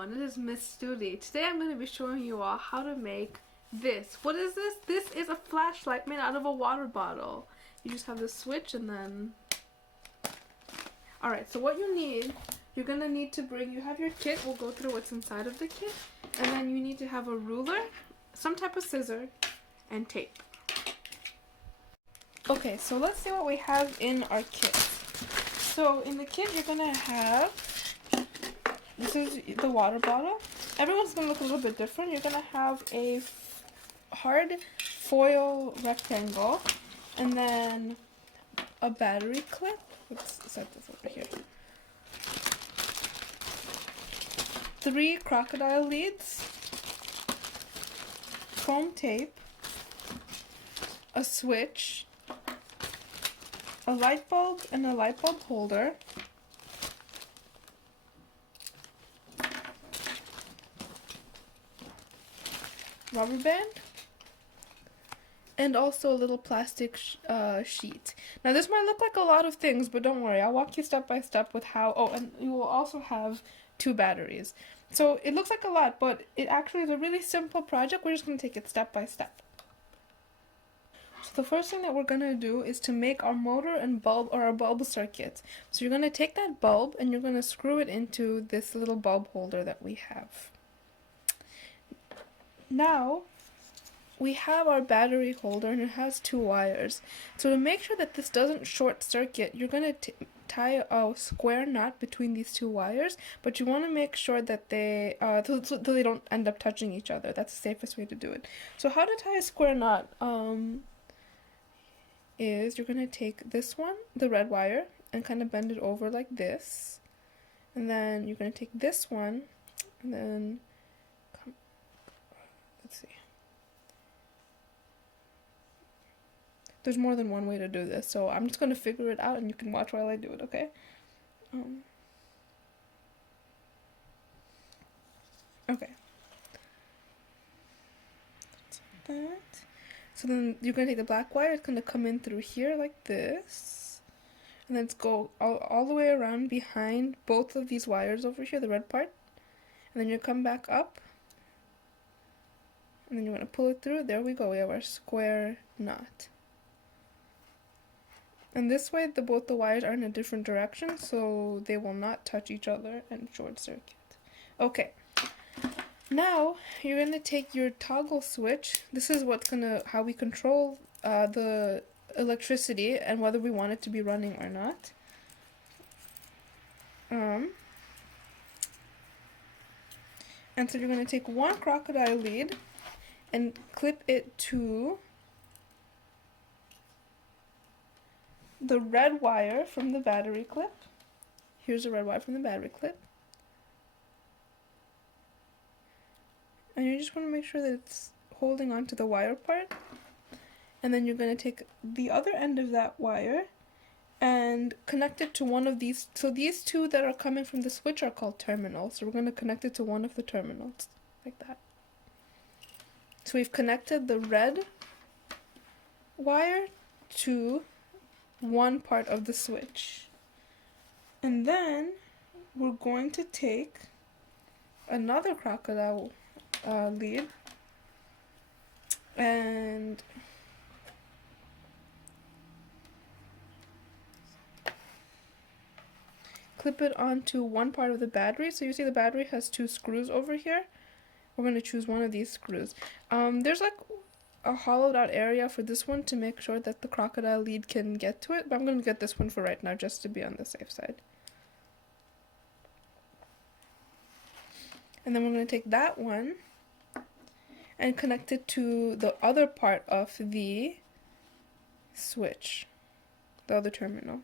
everyone, it is Miss Studi. Today I'm going to be showing you all how to make this. What is this? This is a flashlight made out of a water bottle. You just have the switch and then... Alright, so what you need, you're going to need to bring, you have your kit, we'll go through what's inside of the kit, and then you need to have a ruler, some type of scissor, and tape. Okay, so let's see what we have in our kit. So in the kit you're going to have... This is the water bottle. Everyone's going to look a little bit different. You're going to have a hard foil rectangle and then a battery clip. Let's set this over here. 3 crocodile leads, foam tape, a switch, a light bulb and a light bulb holder, rubber band, and also a little plastic sheet. Now this might look like a lot of things, but don't worry, I'll walk you step by step with how. Oh, and you will also have 2 batteries. So it looks like a lot, but it actually is a really simple project. We're just going to take it step by step. So the first thing that we're going to do is to make our motor and bulb, or our bulb circuit. So you're going to take that bulb and you're going to screw it into this little bulb holder that we have. Now, we have our battery holder and it has 2 wires. So to make sure that this doesn't short circuit, you're going to tie a square knot between these 2 wires, but you want to make sure that they, so they don't end up touching each other. That's the safest way to do it. So how to tie a square knot is you're going to take this one, the red wire, and kind of bend it over like this. And then you're going to take this one and then let's see. There's more than one way to do this, so I'm just going to figure it out and you can watch while I do it, okay? Okay. That. So then you're going to take the black wire, it's going to come in through here like this. And then it's go all the way around behind both of these wires over here, the red part. And then you come back up. And then you're going to pull it through. There we go. We have our square knot. And this way, both the wires are in a different direction, so they will not touch each other and short circuit. Okay. Now, you're going to take your toggle switch. This is how we control the electricity and whether we want it to be running or not. And so you're going to take 1 crocodile lead and clip it to the red wire from the battery clip. Here's the red wire from the battery clip. And you're just going to make sure that it's holding on to the wire part. And then you're going to take the other end of that wire and connect it to one of these. So these 2 that are coming from the switch are called terminals. So we're going to connect it to one of the terminals, like that. So we've connected the red wire to one part of the switch. And then we're going to take another crocodile lead and clip it onto one part of the battery. So you see the battery has 2 screws over here. We're going to choose one of these screws. There's like a hollowed out area for this one to make sure that the crocodile lead can get to it, but I'm going to get this one for right now just to be on the safe side. And then we're going to take that one and connect it to the other part of the switch, the other terminal.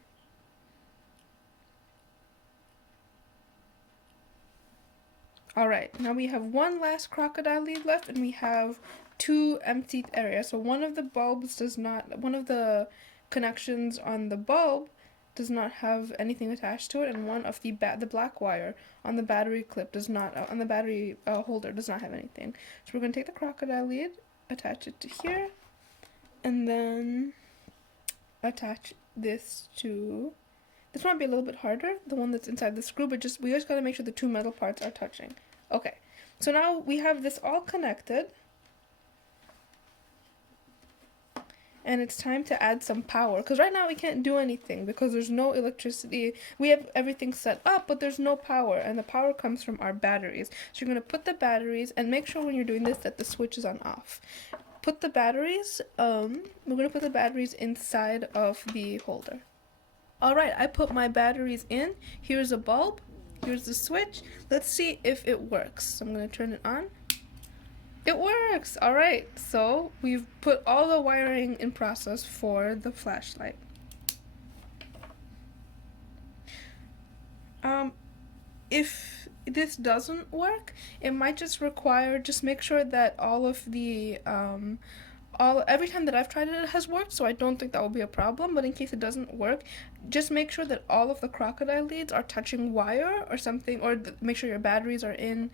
Alright, now we have 1 last crocodile lead left and we have 2 empty areas. So one of the connections on the bulb does not have anything attached to it, and one of the black wire on the battery clip does not, on the battery holder does not have anything. So we're going to take the crocodile lead, attach it to here, and then attach this to, this might be a little bit harder, the one that's inside the screw, but we just got to make sure the 2 metal parts are touching. Okay, so now we have this all connected. And it's time to add some power, because right now we can't do anything because there's no electricity. We have everything set up, but there's no power, and the power comes from our batteries. So you're going to put the batteries, and make sure when you're doing this that the switch is on off. Put the batteries, we're going to put the batteries inside of the holder. Alright, I put my batteries in. Here's a bulb, here's the switch. Let's see if it works. So I'm going to turn it on. It works! Alright, so we've put all the wiring in process for the flashlight. If this doesn't work, it might just require, just make sure that all of the, every time that I've tried it, it has worked, so I don't think that will be a problem, but in case it doesn't work, just make sure that all of the crocodile leads are touching wire or something, or make sure your batteries are in.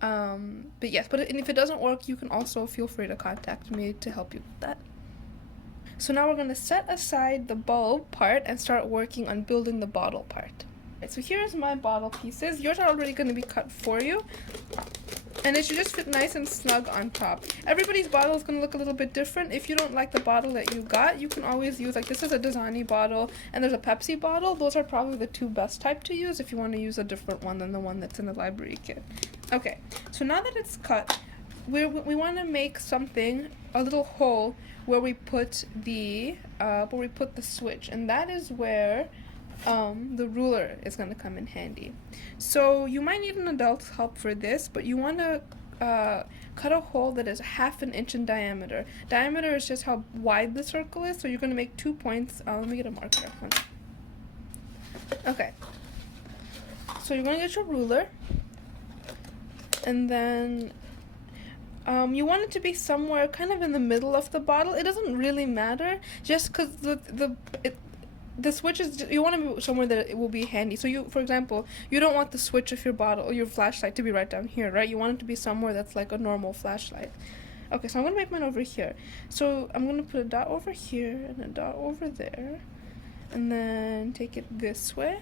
But yes, if it doesn't work, you can also feel free to contact me to help you with that. So now we're going to set aside the bulb part and start working on building the bottle part. Right, so here's my bottle pieces. Yours are already going to be cut for you. And it should just fit nice and snug on top. Everybody's bottle is going to look a little bit different. If you don't like the bottle that you got, you can always use, like this is a Dasani bottle and there's a Pepsi bottle. Those are probably the two best type to use if you want to use a different one than the one that's in the library kit. Okay, so now that it's cut, we want to make something, a little hole where we put the switch, and that is where the ruler is going to come in handy. So you might need an adult's help for this, but you want to cut a hole that is 1/2 inch in diameter. Diameter is just how wide the circle is, so you're going to make 2 points. Let me get a marker. Okay, so you're going to get your ruler, and then you want it to be somewhere kind of in the middle of the bottle. It doesn't really matter, just because the switch is, you want to be somewhere that it will be handy. So you, for example, you don't want the switch of your bottle or your flashlight to be right down here, right? You want it to be somewhere that's like a normal flashlight. Okay, so I'm going to make mine over here. So I'm going to put a dot over here and a dot over there, and then take it this way.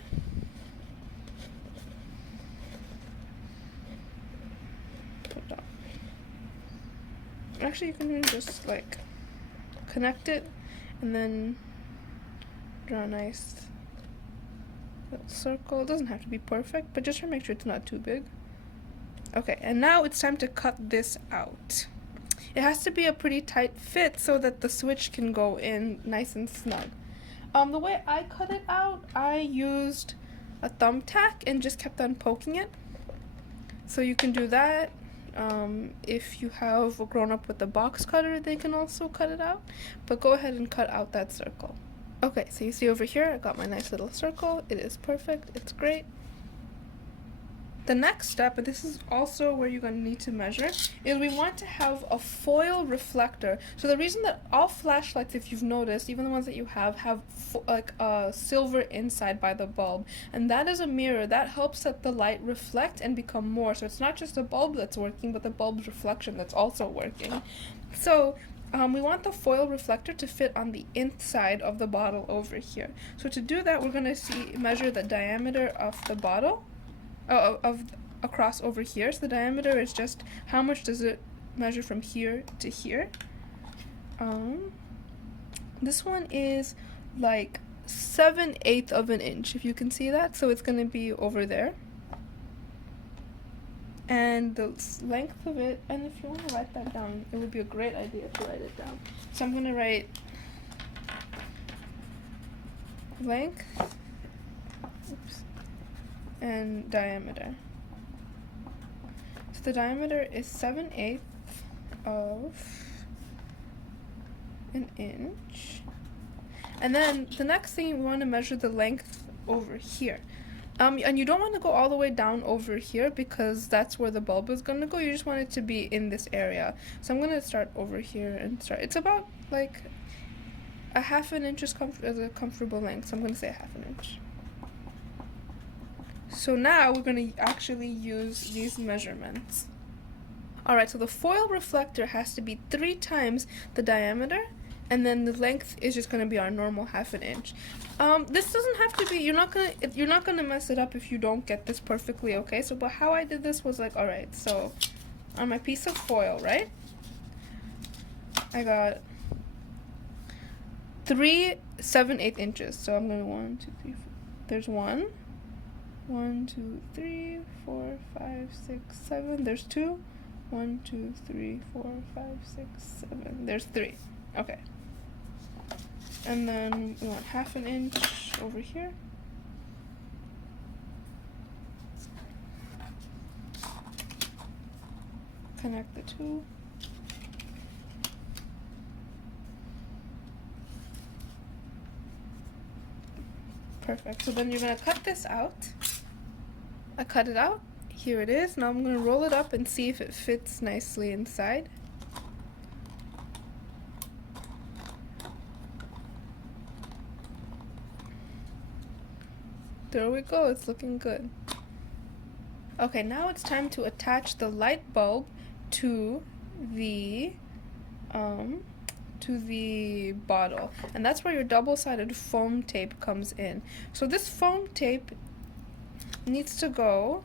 Actually, you can even just like connect it and then draw a nice little circle. It doesn't have to be perfect, but just to make sure it's not too big. Okay, and now it's time to cut this out. It has to be a pretty tight fit so that the switch can go in nice and snug. The way I cut it out, I used a thumbtack and just kept on poking it. So you can do that. If you have grown up with a box cutter, they can also cut it out, but go ahead and cut out that circle. Okay, so you see over here, I got my nice little circle. It is perfect, it's great. The next step, and this is also where you're going to need to measure, is we want to have a foil reflector. So the reason that all flashlights, if you've noticed, even the ones that you have like a silver inside by the bulb, and that is a mirror that helps let the light reflect and become more. So it's not just the bulb that's working, but the bulb's reflection that's also working. So we want the foil reflector to fit on the inside of the bottle over here. So to do that, we're going to measure the diameter of the bottle. Of across over here. So the diameter is just how much does it measure from here to here. This one is like 7/8 of an inch, if you can see that. So it's going to be over there. And the length of it, and if you want to write that down, it would be a great idea to write it down. So I'm going to write length, and diameter. So the diameter is 7/8 of an inch. And then the next thing, we want to measure the length over here. And you don't want to go all the way down over here because that's where the bulb is going to go. You just want it to be in this area. So I'm going to start over here and start. It's about like a 1/2 inch is a comfortable length. So I'm going to say 1/2 inch. So now we're going to actually use these measurements. Alright, so the foil reflector has to be 3 times the diameter and then the length is just going to be our normal 1/2 inch. This doesn't have to be, you're not gonna mess it up if you don't get this perfectly, okay? So, but how I did this was like, all right, so on my piece of foil, right, I got 3 7/8 inches. So I'm gonna 1 2 3 4. There's 1 2 3 4 5 6 7. There's 2 1 2 3 4 5 6 7. There's 3. Okay. And then we want 1/2 inch over here. Connect the two. Perfect. So then you're going to cut this out. I cut it out. Here it is. Now I'm going to roll it up and see if it fits nicely inside. There we go. It's looking good. Okay, now it's time to attach the light bulb to the bottle, and that's where your double-sided foam tape comes in. So this foam tape needs to go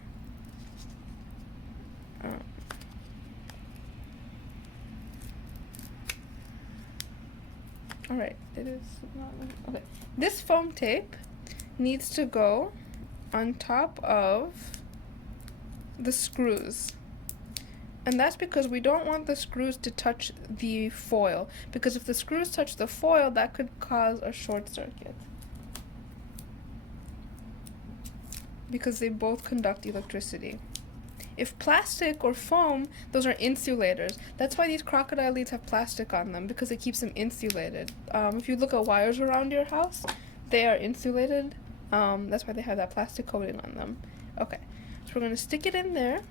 all right, it is not okay. This foam tape needs to go on top of the screws. And that's because we don't want the screws to touch the foil, because if the screws touch the foil, that could cause a short circuit, because they both conduct electricity. If plastic or foam, those are insulators. That's why these crocodile leads have plastic on them, because it keeps them insulated. If you look at wires around your house, they are insulated. That's why they have that plastic coating on them. Okay, so we're going to stick it in there.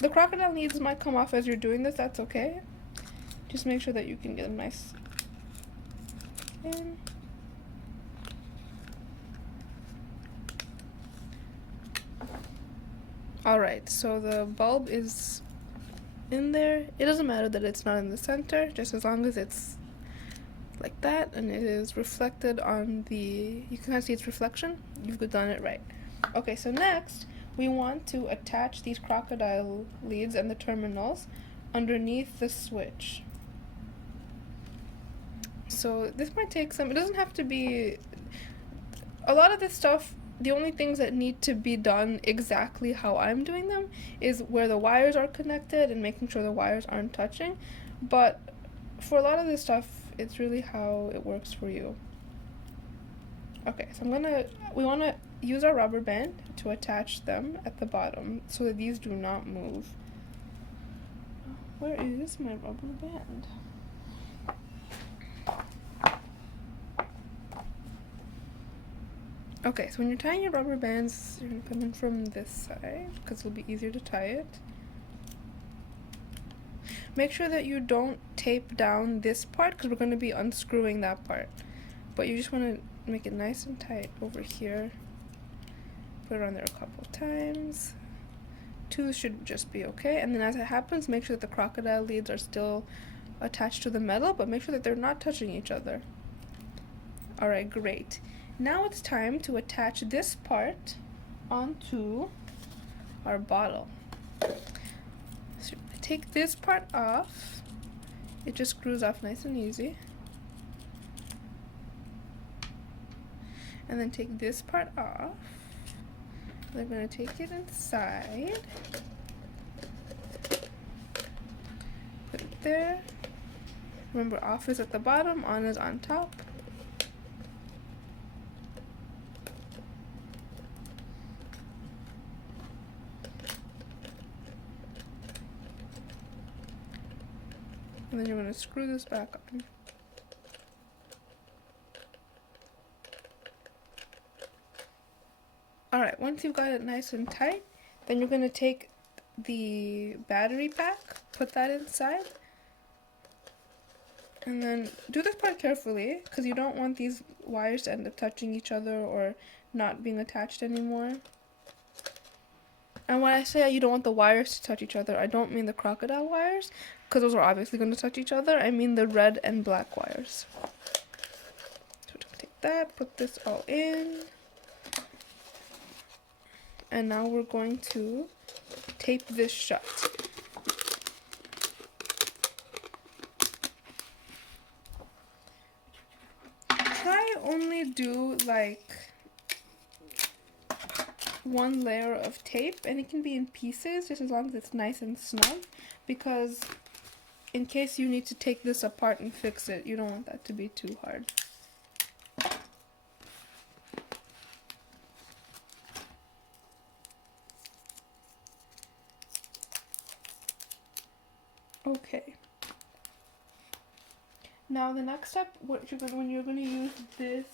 The crocodile leads might come off as you're doing this, that's okay. Just make sure that you can get them nice in. Alright, so the bulb is in there. It doesn't matter that it's not in the center, just as long as it's like that and it is reflected on the, you can kind of see its reflection, you've done it right. Okay, so next we want to attach these crocodile leads and the terminals underneath the switch. So this might take some, it doesn't have to be, a lot of this stuff, the only things that need to be done exactly how I'm doing them is where the wires are connected and making sure the wires aren't touching. But for a lot of this stuff, it's really how it works for you. Okay, so we want to use our rubber band to attach them at the bottom so that these do not move. Where is my rubber band? Okay, so when you're tying your rubber bands, you're going to come in from this side because it'll be easier to tie it. Make sure that you don't tape down this part because we're going to be unscrewing that part. But you just want to make it nice and tight over here. Put it on there a couple times. 2 should just be okay. And then as it happens, make sure that the crocodile leads are still attached to the metal, but make sure that they're not touching each other. Alright, great. Now it's time to attach this part onto our bottle. So take this part off. It just screws off nice and easy. And then take this part off. We're going to take it inside. Put it there. Remember, off is at the bottom, on is on top. And then you're going to screw this back on. Alright, once you've got it nice and tight, then you're going to take the battery pack, put that inside, and then do this part carefully because you don't want these wires to end up touching each other or not being attached anymore. And when I say you don't want the wires to touch each other, I don't mean the crocodile wires. because those are obviously going to touch each other. I mean the red and black wires. So take that, put this all in. And now we're going to tape this shut. Try only do like one layer of tape, and it can be in pieces just as long as it's nice and snug, because in case you need to take this apart and fix it, you don't want that to be too hard. Okay. Now the next step, when you're gonna use the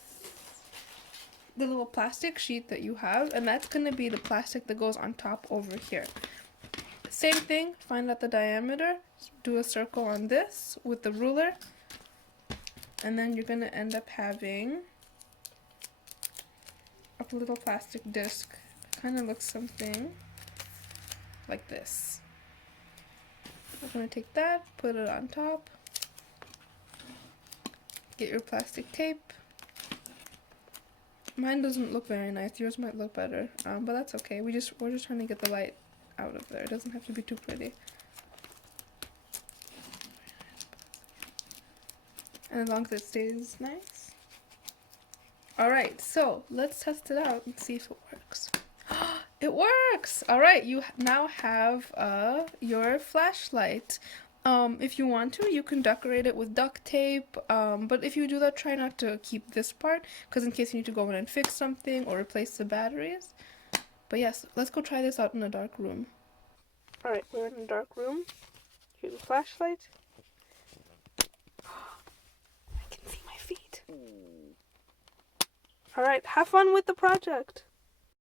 little plastic sheet that you have, and that's gonna be the plastic that goes on top over here. Same thing, find out the diameter, do a circle on this with the ruler, and then you're gonna end up having a little plastic disc. Kind of looks something like this. I'm gonna take that, put it on top, get your plastic tape. Mine doesn't look very nice, yours might look better, but that's okay. We're just trying to get the light out of there. It doesn't have to be too pretty. And as long as it stays nice. Alright, so let's test it out and see if it works. It works! Alright, you now have your flashlight. If you want to, you can decorate it with duct tape, but if you do that, try not to keep this part, because in case you need to go in and fix something or replace the batteries. But yes, let's go try this out in a dark room. Alright, we're in a dark room. Here's a flashlight. I can see my feet. Alright, have fun with the project!